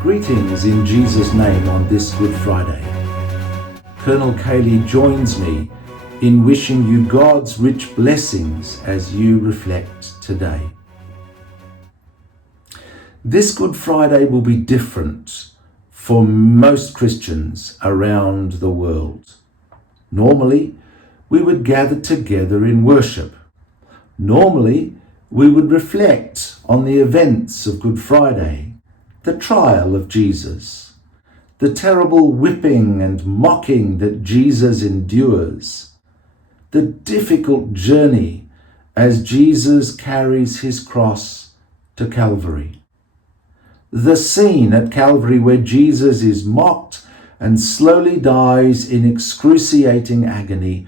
Greetings in Jesus' name on this Good Friday. Colonel Cayley joins me in wishing you God's rich blessings as you reflect today. This Good Friday will be different for most Christians around the world. Normally, we would gather together in worship. Normally, we would reflect on the events of Good Friday, the trial of Jesus, the terrible whipping and mocking that Jesus endures, the difficult journey as Jesus carries his cross to Calvary, the scene at Calvary where Jesus is mocked and slowly dies in excruciating agony,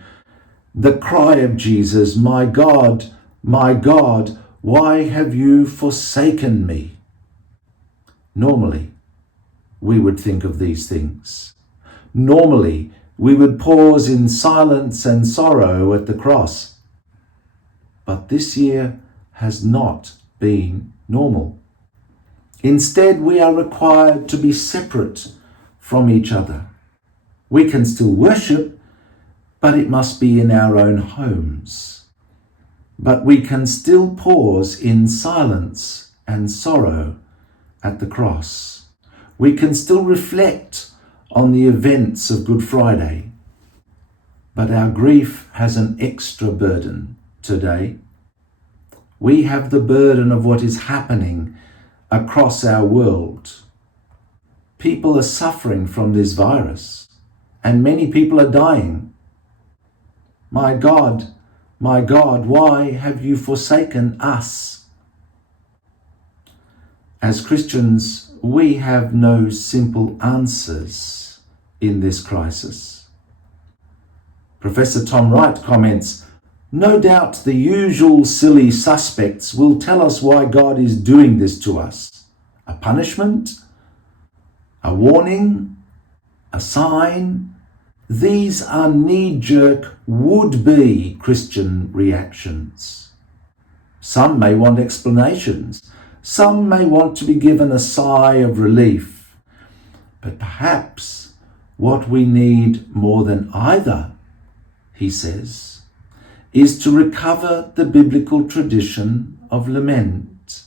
the cry of Jesus, my God, why have you forsaken me?" Normally, we would think of these things. Normally, we would pause in silence and sorrow at the cross. But this year has not been normal. Instead, we are required to be separate from each other. We can still worship, but it must be in our own homes. But we can still pause in silence and sorrow at the cross. We can still reflect on the events of Good Friday. But our grief has an extra burden today. We have the burden of what is happening across our world. People are suffering from this virus, and many people are dying. My God, why have you forsaken us? As Christians, we have no simple answers in this crisis. Professor Tom Wright comments, "No doubt the usual silly suspects will tell us why God is doing this to us. A punishment? A warning? A sign?" These are knee-jerk, would-be Christian reactions. Some may want explanations. Some may want to be given a sigh of relief. But perhaps what we need more than either, he says, is to recover the biblical tradition of lament.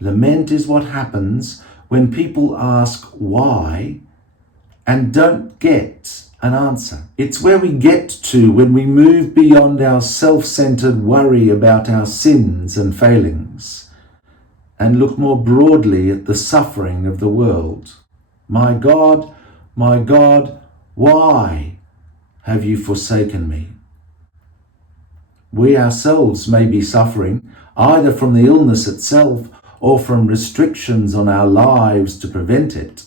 Lament is what happens when people ask why and don't get an answer. It's where we get to when we move beyond our self-centered worry about our sins and failings and look more broadly at the suffering of the world. My God, why have you forsaken me? We ourselves may be suffering either from the illness itself or from restrictions on our lives to prevent it.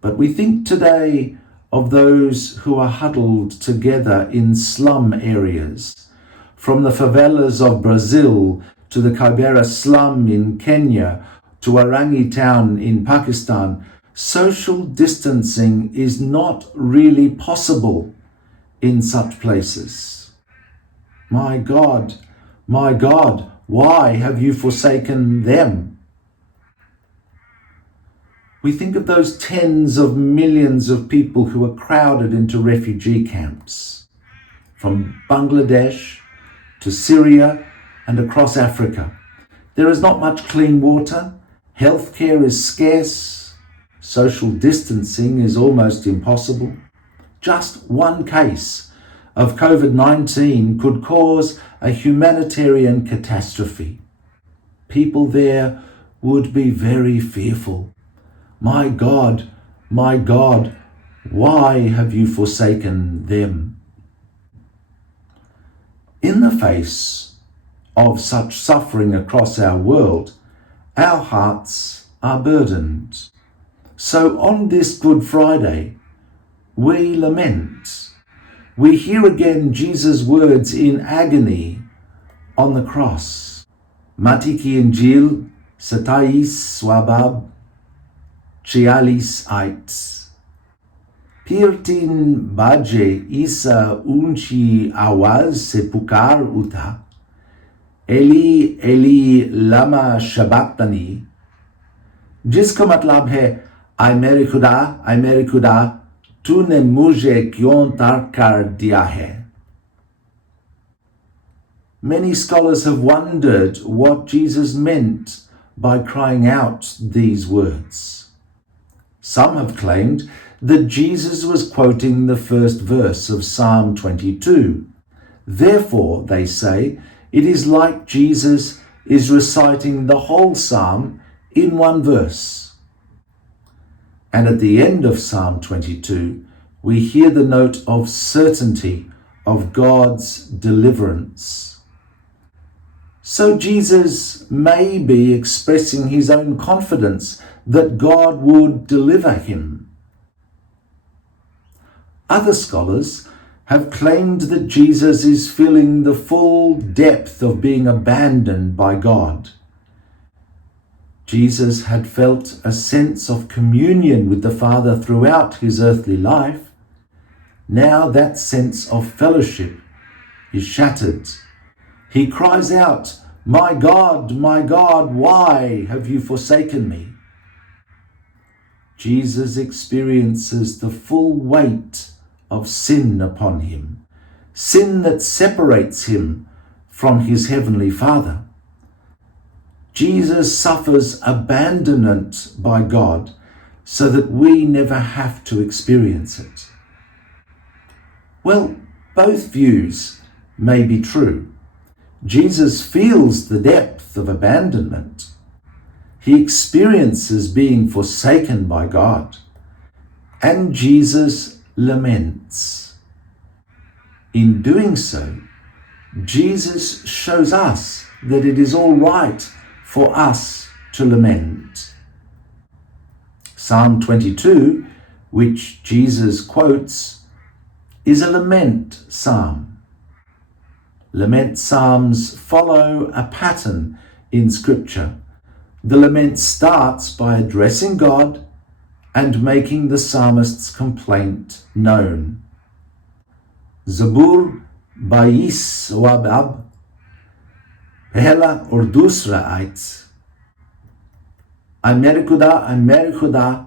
But we think today of those who are huddled together in slum areas, from the favelas of Brazil to the Kibera slum in Kenya to Warangi town in Pakistan. Social distancing is not really possible in such places. My God, why have you forsaken them? We think of those tens of millions of people who are crowded into refugee camps, from Bangladesh to Syria and across Africa. There is not much clean water, healthcare is scarce, social distancing is almost impossible. Just one case of COVID-19 could cause a humanitarian catastrophe. People there would be very fearful. My God, why have you forsaken them? In the face of such suffering across our world, our hearts are burdened. So on this Good Friday, we lament. We hear again Jesus' words in agony on the cross. Mati ki Injil, Satais Swabab, Chialis Ait. Pirtin baje isa unchi awaz se pukar uta. Eli Eli lama shabatani, जिसका मतलब है आई मेरे खुदा तूने मुझे क्यों तर्क कर दिया है. Many scholars have wondered what Jesus meant by crying out these words. Some have claimed that Jesus was quoting the first verse of Psalm 22. Therefore, they say, it is like Jesus is reciting the whole psalm in one verse. And at the end of Psalm 22, we hear the note of certainty of God's deliverance. So Jesus may be expressing his own confidence that God would deliver him. Other scholars have claimed that Jesus is feeling the full depth of being abandoned by God. Jesus had felt a sense of communion with the Father throughout his earthly life. Now that sense of fellowship is shattered. He cries out, my God, why have you forsaken me?" Jesus experiences the full weight of sin upon him, sin that separates him from his heavenly Father. Jesus suffers abandonment by God so that we never have to experience it. Well, both views may be true. Jesus feels the depth of abandonment. He experiences being forsaken by God. And Jesus laments. In doing so, Jesus shows us that it is all right for us to lament. Psalm 22, which Jesus quotes, is a lament psalm. Lament psalms follow a pattern in Scripture. The lament starts by addressing God and making the psalmist's complaint known. Zabur Bais Wabab Pehla Urdusra Aitz. Ay mere Khuda,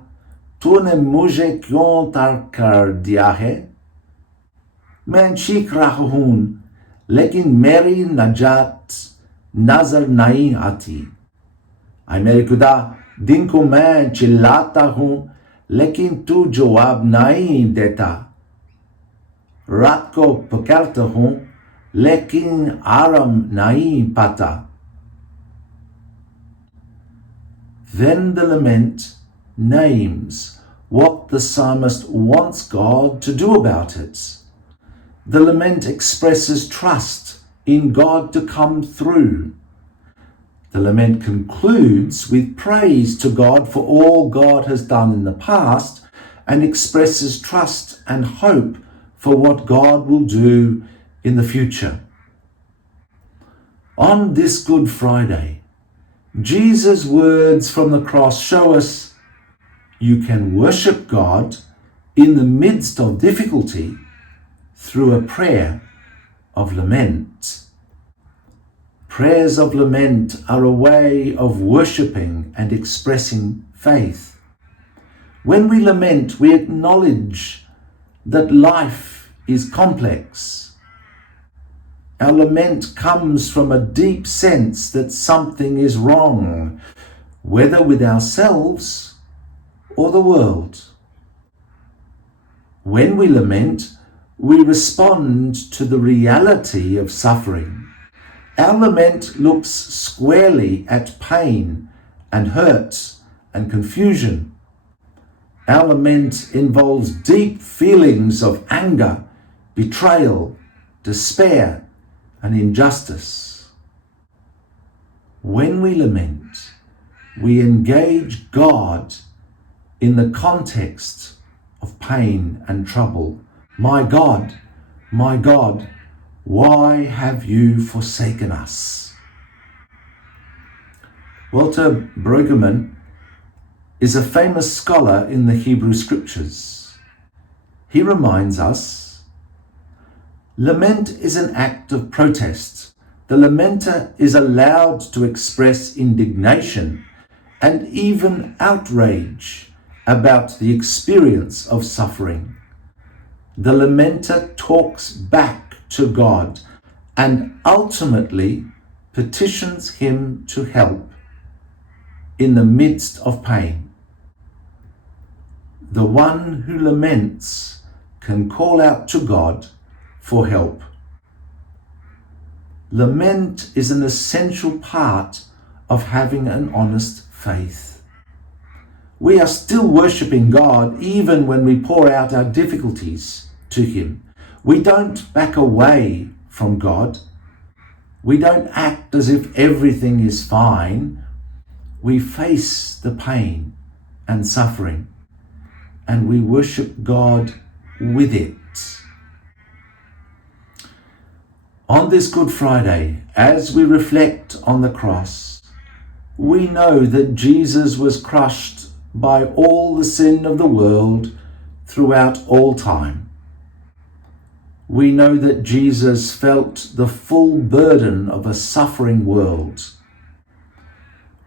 तूने मुझे क्यों तर्क कर दिया है? मैं चीख रहा हूं, लेकिन मेरी नजात नजर नहीं आती. ay मेरे खुदा, दिन को मैं चिल्लाता हूं, लेकिन तू जवाब नहीं देता. रात को पुकारता हूं, लेकिन आराम नहीं पाता. Then the lament names what the psalmist wants God to do about it. The lament expresses trust in God to come through. The lament concludes with praise to God for all God has done in the past and expresses trust and hope for what God will do in the future. On this Good Friday, Jesus' words from the cross show us you can worship God in the midst of difficulty through a prayer of lament. Prayers of lament are a way of worshipping and expressing faith. When we lament, we acknowledge that life is complex. Our lament comes from a deep sense that something is wrong, whether with ourselves or the world. When we lament, we respond to the reality of suffering. Our lament looks squarely at pain and hurt and confusion. Our lament involves deep feelings of anger, betrayal, despair, and injustice. When we lament, we engage God in the context of pain and trouble. My God, why have you forsaken us? Walter Brueggemann is a famous scholar in the Hebrew Scriptures. he reminds us, lament is an act of protest. The lamenter is allowed to express indignation and even outrage about the experience of suffering. The lamenter talks back to God and ultimately petitions him to help in the midst of pain. The one who laments can call out to God for help. Lament is an essential part of having an honest faith. We are still worshiping God even when we pour out our difficulties to Him. We don't back away from God. We don't act as if everything is fine. We face the pain and suffering, and we worship God with it. On this Good Friday, as we reflect on the cross, we know that Jesus was crushed by all the sin of the world throughout all time. We know that Jesus felt the full burden of a suffering world.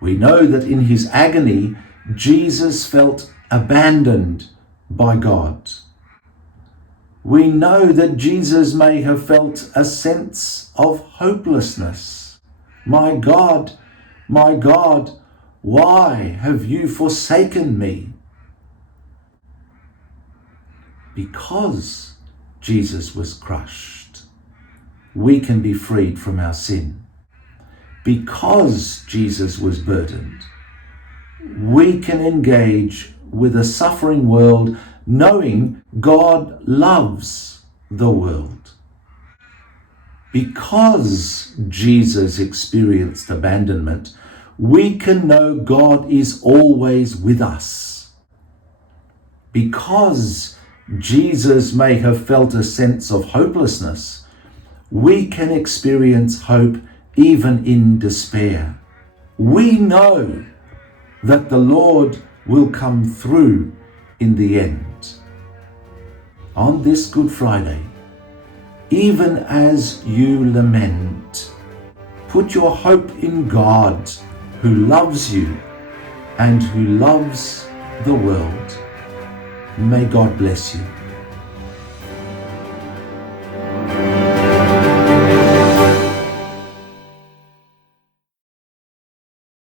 We know that in his agony, Jesus felt abandoned by God. We know that Jesus may have felt a sense of hopelessness. My God, why have you forsaken me? Because Jesus was crushed, we can be freed from our sin. Because Jesus was burdened, we can engage with a suffering world knowing God loves the world. Because Jesus experienced abandonment, we can know God is always with us. Because Jesus may have felt a sense of hopelessness, we can experience hope even in despair. We know that the Lord will come through in the end. On this Good Friday, even as you lament, put your hope in God, who loves you and who loves the world. May God bless you.